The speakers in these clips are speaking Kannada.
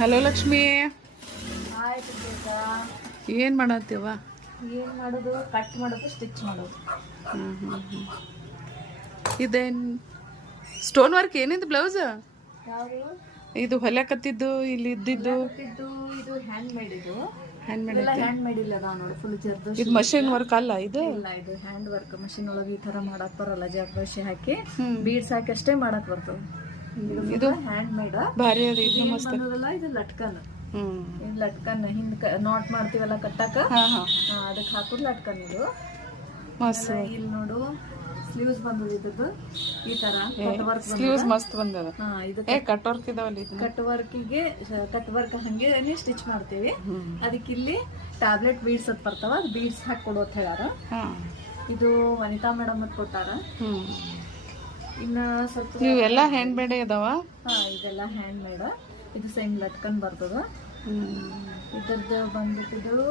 ಹಲೋ ಲಕ್ಷ್ಮಿ, ಆಯ್ತು ಬೇಗ. ಏನು ಮಾಡತ್ತೀವ? ಏನು ಮಾಡೋದು? ಕಟ್ ಮಾಡೋದು, ಸ್ಟಿಚ್ ಮಾಡೋದು. ಇದೇನು ಸ್ಟೋನ್ ವರ್ಕ್ ಏನಿದು ಬ್ಲೌಸ್? ಯಾವುದು? ಇದು ಹೊಲಕತ್ತಿದ್ದು ಇಲ್ಲಿ ಇದ್ದಿದ್ದು ಇದು ಹ್ಯಾಂಡ್ ಮೇಡ್. ಇದು ಹ್ಯಾಂಡ್ ಮೇಡ್ ಇದೆಲ್ಲ ಹ್ಯಾಂಡ್ ಮೇಡ್ ಇಲ್ಲ ಅದ ನೋಡಿ, ಫುಲ್ ಜರ್ದೋಶಿ. ಇದು ಮಷೀನ್ ವರ್ಕ್ ಅಲ್ಲ ಇದು? ಇಲ್ಲ, ಇದು ಹ್ಯಾಂಡ್ ವರ್ಕ್. ಮಷೀನ್ ಒಳಗೆ ಈ ತರ ಮಾಡಕ್ ಬರಲ್ಲ. ಜರ್ದೋಶಿ ಹಾಕಿ ಬೀಡ್ಸ್ ಹಾಕಿ ಅಷ್ಟೇ ಮಾಡಕ್ ಬರ್ತದೆ. ಇದು ಹ್ಯಾಂಡ್ ಮೇಡ್ ಭಾರಿ ಅದ. ಇದು ಮಸ್ತ್ ಬಂದದಲ್ಲ, ಇದು ಲಟ್ಕನ್. ಲಟ್ಕನ್ ಹಿಂದ್ ನಾಟ್ ಮಾಡ್ತೀವಲ್ಲ ಕಟ್ಟಕ, ಅದಕ್ಕೆ ಹಾಕೋದು ಲಟ್ಕನ್. ಇದು ಮಸ್ತ್. ಇಲ್ಲಿ ನೋಡು, ಸ್ಲೀವ್ಸ್ ಬಂದದ ಇದ್ದದ್ದು ಈ ತರ ಕಟ್ ವರ್ಕ್. ಸ್ಲೀವ್ಸ್ ಮಸ್ತ್ ಬಂದದ. ಇದು ಕಟ್ ವರ್ಕ್ ಇದಾವಲ್ಲ, ಇದು ಕಟ್ ವರ್ಕಿಗೆ ಕಟ್ ವರ್ಕ್ ಹಂಗೆ ಸ್ಟಿಚ್ ಮಾಡ್ತೀವಿ. ಅದಕ್ಕೆ ಇಲ್ಲಿ ಟ್ಯಾಬ್ಲೆಟ್ ಬೀಡ್ಸ್ ಅಂತ ಬರ್ತಾವ, ಅದು ಬೀಡ್ಸ್ ಹಾಕಿ ಕೊಡು ಅಂತ ಹೇಳ್ಯಾರ. ಇದು ವನಿತಾ ಮೇಡಮ್ ಅಂತ ಕೊಟ್ಟಾರ. ಇನ್ನ ಸ್ವಲ್ಪ ಇವೆಲ್ಲ ಹ್ಯಾಂಡ್ ಮೇಡ್ ಇದಾವ. ಇದೆಲ್ಲ ಹ್ಯಾಂಡ್ ಮೇಡ್. ಇದು ಸೇಮ್ ಲಟ್ಕನ್ ಬರ್ತದ. ಇದ್ರದ್ದು ಬಂದ್ಬಿಟ್ಟಿದ್ದು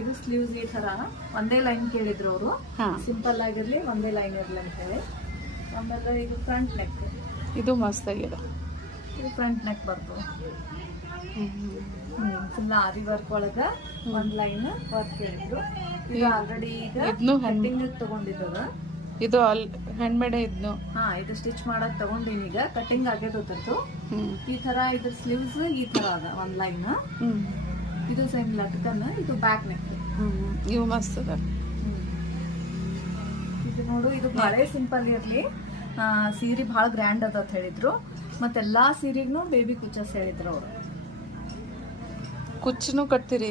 ಇದು ಸ್ಲೀವ್ಸ್ ಈ ತರ ಒಂದೇ ಲೈನ್ ಕೇಳಿದ್ರು ಅವರು. ಸಿಂಪಲ್ ಆಗಿರ್ಲಿ, ಒಂದೇ ಲೈನ್ ಇರ್ಲಿ ಅಂತ ಹೇಳಿ. ಆಮೇಲೆ ಇದು ಫ್ರಂಟ್ ನೆಕ್. ಇದು ಮಸ್ತ್ ಆಗಿದೆ. ಇದು ಫ್ರಂಟ್ ನೆಕ್ ಬರ್ತದೆ. ಫುಲ್ ಆರಿ ವರ್ಕ್ ಒಳಗ ಒಂದ್ ಲೈನ್ ವರ್ಕ್ ಹೇಳಿದ್ರು. ಇದು ಆಲ್ರೆಡಿ ಈಗ ಕಟ್ಟಿಂಗ್ ತಗೊಂಡಿದ್ದದ. ಇದು ಹ್ಯಾಂಡ್ ಮೇಡ್ ಇದ್ನು. ಇದು ಸ್ಟಿಚ್ ಮಾಡಕ್ ತಗೊಂಡಿನಿ. ಈಗ ಕಟ್ಟಿಂಗ್ ಆಗಿದ್ದು ಈ ತರ. ಇದ್ರ ಸ್ಲೀವ್ಸ್ ಈ ತರ ಅದ, ಒಂದ್ ಲೈನ್. ಇದು ಸೇಮ್ ಲಟ್ಕನ್. ಇದು ಬ್ಯಾಕ್ ನೆಕ್. ಇವು ಮಸ್ತ್ ಅದ. ಇದು ನೋಡು, ಇದು ಬಹಳ ಸಿಂಪಲ್ ಇರ್ಲಿ, ಸೀರೆ ಬಹಳ ಗ್ರ್ಯಾಂಡ್ ಅದ ಅಂತ ಹೇಳಿದ್ರು. ಮತ್ತೆಲ್ಲಾ ಸೀರೆಗೂ ಬೇಬಿ ಕುಚ್ಚಸ್ ಹೇಳಿದ್ರು ಅವರು. ಕುಚ್ಚನು ಕಟ್ತೀರಿ?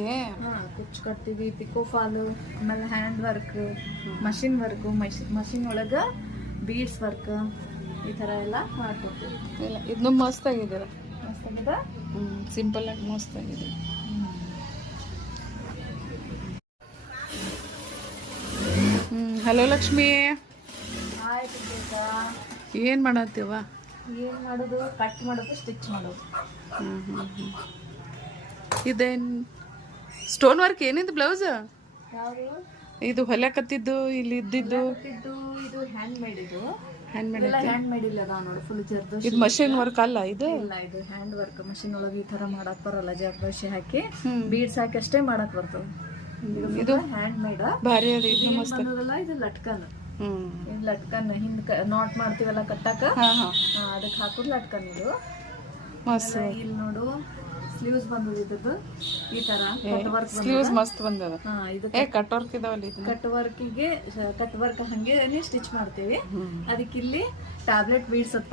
ಕುಚ್ಚು ಕಟ್ತೀವಿ, ಪಿಕೋ ಫಾಲು, ಆಮೇಲೆ hand work, machine work, machine ಒಳಗ ಬೀಡ್ಸ್ ವರ್ಕ್, ಈ ತರ ಎಲ್ಲ ಮಾಡ್ಕೊಡ್ತೀವಿ. ಇಲ್ಲ, ಇದನ್ನು ಮಸ್ತ್ ಆಗಿದೆ. ಮಸ್ತ್ ಆಗಿದೆ. ಸಿಂಪಲ್ ಆಗಿ ಮಸ್ತ್ ಆಗಿದೆ. ಹಲೋ ಲಕ್ಷ್ಮಿ, ಆಯ್ತು ಬೇಗ. ಏನು ಮಾಡತ್ತೀವ? ಏನು ಮಾಡೋದು? ಕಟ್ ಮಾಡೋದು, ಸ್ಟಿಚ್ ಮಾಡೋದು. ಇದೇನು ಸ್ಟೋನ್ ವರ್ಕ್ ಏನಿದು ಬ್ಲೌಸ್? ಯಾವುದು? ಇದು ಹೊಲಕತ್ತಿದ್ದು ಇಲ್ಲಿ ಇದ್ದಿದ್ದು ಇದು ಹ್ಯಾಂಡ್ ಮೇಡ್. ಇದು ಹ್ಯಾಂಡ್ ಮೇಡ್. ಹ್ಯಾಂಡ್ ಮೇಡ್ ಇಲ್ಲ ಅದ ನೋಡಿ, ಫುಲ್ ಜರ್ದೋಶಿ. ಇದು ಮಷೀನ್ ವರ್ಕ್ ಅಲ್ಲ ಇದು? ಇಲ್ಲ, ಇದು ಹ್ಯಾಂಡ್ ವರ್ಕ್. ಮಷೀನ್ ಒಳಗೆ ಈ ತರ ಮಾಡಕ್ ಬರಲ್ಲ. ಜರ್ದೋಶಿ ಹಾಕಿ ಬೀಡ್ಸ್ ಹಾಕಿ ಅಷ್ಟೇ ಮಾಡಕ್ ಬರ್ತದೆ. ಇದು ಹ್ಯಾಂಡ್ ಮೇಡ್ ಭಾರಿ ಅದ. ಇದು ಮಸ್ತ್ ಬಂದದಲ್ಲ, ಇದು ಲಟ್ಕನ್. ಲಟ್ಕನ್ ಹಿಂದ್ ನಾಟ್ ಮಾಡ್ತೀವಲ್ಲ ಕಟ್ಟಕ, ಅದಕ್ಕೆ ಹಾಕೋದು ಲಟ್ಕನ್. ಇದು ಮಸ್ತ್. ಇಲ್ಲಿ ನೋಡು, ಸ್ಲೀವ್ಸ್ ಬಂದದ ಇದ್ದದ್ದು ಈ ತರ ಕಟ್ ವರ್ಕ್. ಸ್ಲೀವ್ಸ್ ಮಸ್ತ್ ಬಂದದ. ಇದು ಕಟ್ ವರ್ಕ್ ಇದಾವಲ್ಲ, ಇದು ಕಟ್ ವರ್ಕಿಗೆ ಕಟ್ ವರ್ಕ್ ಹಂಗೆ ಸ್ಟಿಚ್ ಮಾಡ್ತೀವಿ. ಅದಕ್ಕೆ ಇಲ್ಲಿ ಟ್ಯಾಬ್ಲೆಟ್ ಬೀಡ್ಸ್ ಅಂತ